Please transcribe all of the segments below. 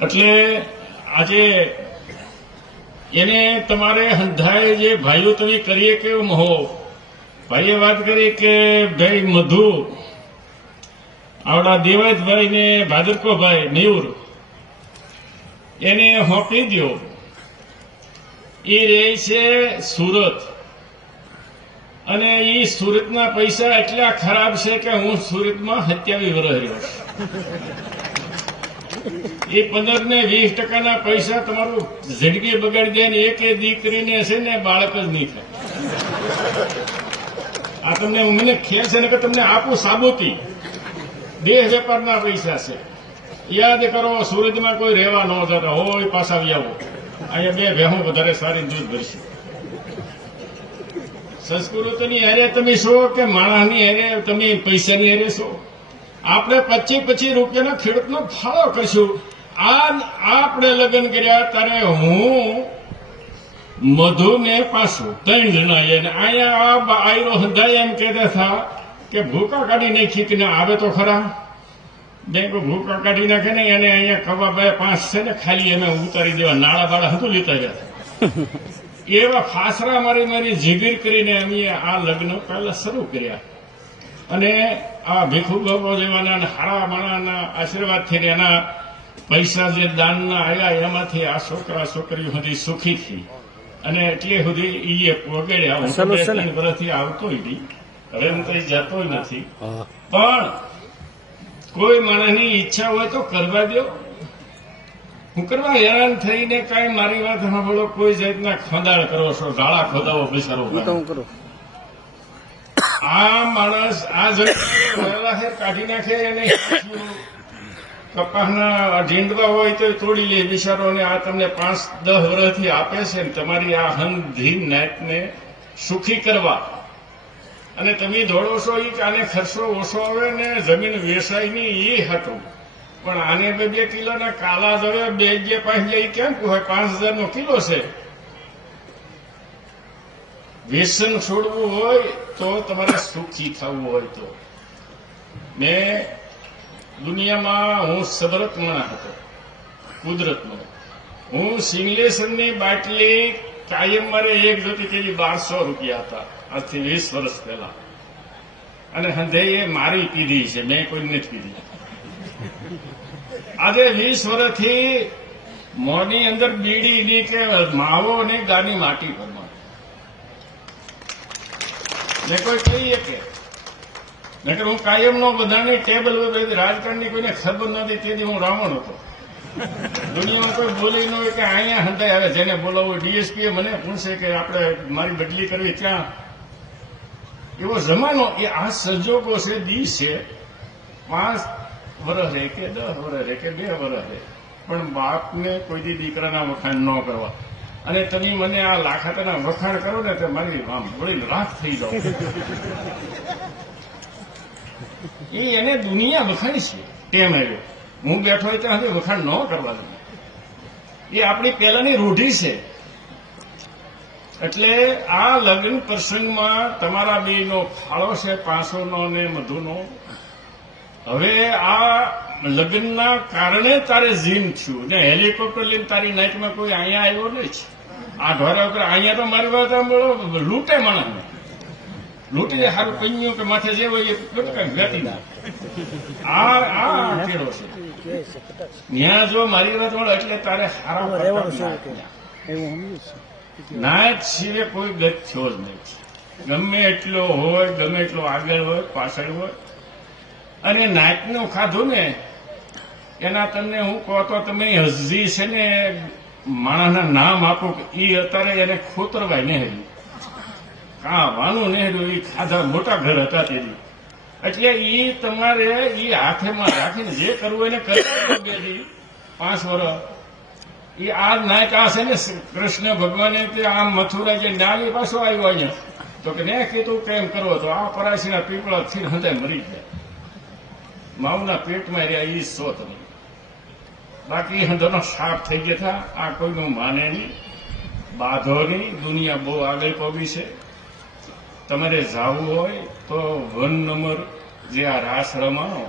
એટલે આજે એને તમારે હંધાએ જે ભાઈઓ તમે કરીએ કેવું હો ભાઈએ વાત કરી કે ભાઈ મધુ, આવડા દેવાજભાઈ ને ભાદરકોભાઈ મયુર એને હોંપી દો એ રહે છે સુરત અને એ સુરતના પૈસા એટલા ખરાબ છે કે હું સુરતમાં હત્યાવી રહ્યો છું. એ પંદર ને વીસ ટકાના પૈસા તમારું જિંદગી બગાડી દે ને એક દીકરીને હશે ને બાળક જ નહીં થાય. આ તમને મને ખેર છે ને કે તમને આપું સાબુતી બે વેપારના પૈસા છે. યાદ કરો, સુરતમાં કોઈ રહેવા ન જતા હોય, પાછા આવો અહીંયા બે ભેહું વધારે સારી દૂધ ભરશે. સંસ્કૃતિની હેરે તમે છો કે માણસની હેરે તમે પૈસાની હેરે છો? આપણે પચીસ પચીસ રૂપિયાના ખેડૂતનો ફાળો કરશું. આ આપણે લગ્ન કર્યા ત્યારે હું મધુને પાછું ત્રણ જણા અને અહીંયા આ બા- આયરો હંધાય એમ કહેતા હતા કે ભૂકા કાઢી નાખી કે આવે તો ખરા. બેંકો ભૂકા કાઢી નાખે ને એને અહીંયા કવા બે પાંચ છે ને ખાલી એને ઉતારી દેવા. નાળા બાળા હતું લીધા ગયા એવા ફાસરા મારી મારી જીગીર કરીને અમે આ લગ્ન પહેલા શરૂ કર્યા. અને આ ભીખુ જેવાના હારા માણાના આશીર્વાદથી એના પૈસા જે દાનના આવ્યા એમાંથી આ છોકરા છોકરીઓ સુધી સુખી થઈ. અને એટલે સુધી ઈ વગેરે વર્ષથી આવતોય નહીં હવે હું કઈ જતોય નથી. પણ કોઈ માણસની ઈચ્છા હોય તો કરવા દો હું કરવા હેરાન થઈને કાંઈ મારી વાત સાંભળો કોઈ જાતના ખંદાળ કરો છો ગાળા ખોદાવો હું કરું. આ માણસ આ જગ્યાએ કાઢી નાખે અને કપાસના ઢીંડવા હોય તો તોડી લે. બિચારો ને આ તમને પાંચ, દસ વર્ષથી આપે છે ને તમારી આ હંધીન નાતને સુખી કરવા. અને તમે દોડો છો એ આને ખર્ચો ઓછો આવે ને જમીન વેસાય નહીં એ હતું. પણ આને બે બે કિલોના કાલા જવે બે જે પાંચ જાય કેમ હોય પાંચ હજારનો કિલો છે. વ્યસન છોડવું હોય તો તમારે સુખી થવું હોય તો. મેં દુનિયામાં હું સબરત માણા હતો, કુદરતનો. હું સિંગલેશનની બાટલી કાયમ મારે એક જોતી તેની બારસો રૂપિયા હતા, આજથી વીસ વર્ષ પહેલા. અને હંધે એ મારી પીધી છે, મેં કોઈ નથી પીધી. આજે વીસ વર્ષથી મોની અંદર બીડીની કે માવો ને ગાની માટી ભરવા. ને કોઈ કહીએ કે? નકર હું કાયમનો બધાની ટેબલ પર રાજકારણની કોઈને ખબર નથી, તેથી હું રાવણ હતો. દુનિયામાં કોઈ બોલી ન હોય કે અહીંયા હંતાઈ આવે, જેને બોલાવવું ડીએસપીએ મને પૂછે કે આપણે મારી બદલી કરવી ત્યાં એવો જમાનો, એ આ સંજોગો છે, દી છે. પાંચ વર્ષ રહે કે દસ વર્ષ રહે કે બે વર્ષ રહે. પણ બાપને કોઈ દી દીકરાના વખાણ ન કરવા. અને તમે મને આ લાખાતાના વખાણ કરો ને તો મારી આમ વળી રાખ થઈ જાવ એ એને દુનિયા વખાણી છે. ટેમ આવ્યો. હું બેઠો હોય ત્યાં સુધી વખાણ ન કરવા દઉં. એ આપણી પહેલાની રૂઢી છે. એટલે આ લગ્ન પ્રસંગમાં તમારા બેનો ફાળો છે પાંચસોનો ને મધુનો. હવે આ લગ્નના કારણે તારે જીમ છું ને હેલિકોપ્ટર લઈને તારી નાઇટમાં કોઈ અહીંયા આવ્યો નહીં આ ઢોરા વગર અહીંયા તો મારી વાત લૂંટે મને લૂંટી દે સારું પૈયું કે માથે જે હોય એ કઈ વેતી ના. આ આ કેળો છે. ત્યાં જો મારી વાત મળે એટલે તારે સારા નાચ છે. છે? સિવાય કોઈ ગત થયો જ નહીં ગમે એટલો હોય ગમે એટલો આગળ હોય પાછળ હોય. અને નાયકનું ખાધું ને એના તમને હું કહો, તો તમે હજી છે ને માણસના નામ આપો કે એ અત્યારે એને ખોતરવાય નહેર્યું કાવાનું નહેર્યું એ ખાધા મોટા ઘર હતા તેથી એટલે એ તમારે એ હાથેમાં રાખીને જે કરવું એને કરવું દો બે પાંચ વર્ષ એ આ નાયક આ છે ને કૃષ્ણ ભગવાને તે આમ મથુરા જે નાલી પાછો આવ્યો અહીંયા. તો કે મેં કીધું કેમ કરો તો આ પરાશીના પીપળા થી હૃદય મરી ગયા. માવના પેટમાં રહ્યા એ સ્વત નહીં. બાકી હંધોનો સાફ થઈ ગયા હતા, આ કોઈનું માને નહીં, બાધો નહીં, દુનિયા બહુ આગળ પગી છે. તમારે જાવું હોય તો વન નંબર જે આ રાસ રમાણો,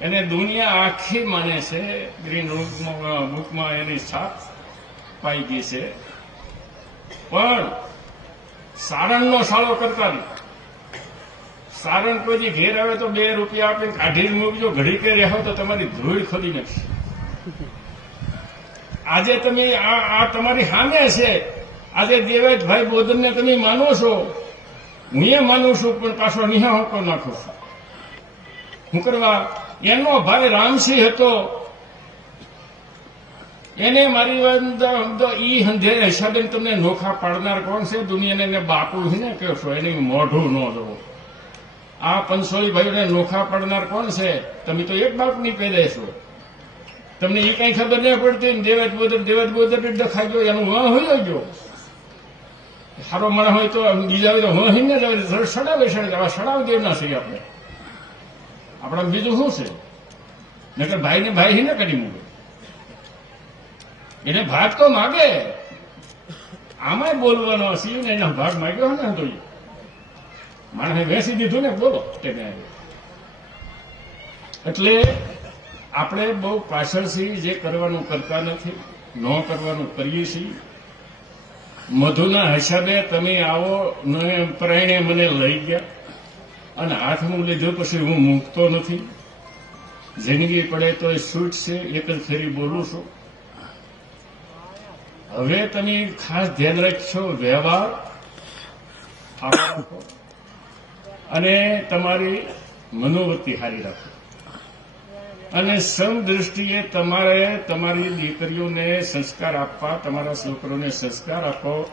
એને દુનિયા આખી માને છે, ગ્રીન બુકમાં બુકમાં એની છાપ પાઈ ગઈ છે. પણ સારંગનો સાળો કરતા નહીં. સારણ કોઈ ઘેર આવે તો બે રૂપિયા આપીને કાઢીને મૂકજો. ઘડી કે રહો તો તમારી ધૂળ ખોદી નાખશે. આજે તમે આ તમારી સામે છે. આજે દેવેશભાઈ બોધનને તમે માનો છો. હું એ માનું છું, પણ પાછો નિહા હોકો નાખું. છું હું કરવા, એનો ભાઈ રામસિંહ હતો. એને મારી ઈ હંધે હિસાબે તમને નોખા પાડનાર કોણ છે? દુનિયાને બાપુ છે ને કહો છો. એને મોઢું ન જોવો. આ પંસોઈ ભાઈઓને નોખા પડનાર કોણ છે? તમે તો એક બાપની પેદા છો. તમને એ કઈ ખબર નહીં પડતી ને દેવેજ બોદર દેવત બોદર જ ગયો, એનું હ હોય ગયો. સારો માણસ હોય તો બીજા હોય તો હ હિને જ આવે સડાવે સડાવે. સડાવ દેવના છીએ આપણે. આપણા બીજું શું છે? નકર ભાઈને ભાઈ હિને કરી મૂકે. એને ભાગ તો માગે. આમાંય બોલવાનો સિંહ ને એના ભાગ માગ્યો ને તો ઈ. માણસે વેસી દીધું ને, બોલો તેને એટલે આપણે બહુ પાછળથી જે કરવાનું કરતા નથી, ન કરવાનું કરીએ છીએ. મધુના હિસાબે તમે આવો, ને પ્રાણે મને લઈ ગયા. અને હાથમાં લીધો પછી હું મૂકતો નથી. જિંદગી પડે તો એ છૂટ છે, એક જ ફેરી બોલું છું. હવે તમે ખાસ ધ્યાન રાખશો વ્યવહાર. રાખો. અને તમારી મનોવૃત્તિ હારી રાખો. અને સમ દ્રષ્ટિએ તમારે તમારી દીકરીઓને સંસ્કાર આપવા, તમારા છોકરોને સંસ્કાર આપો.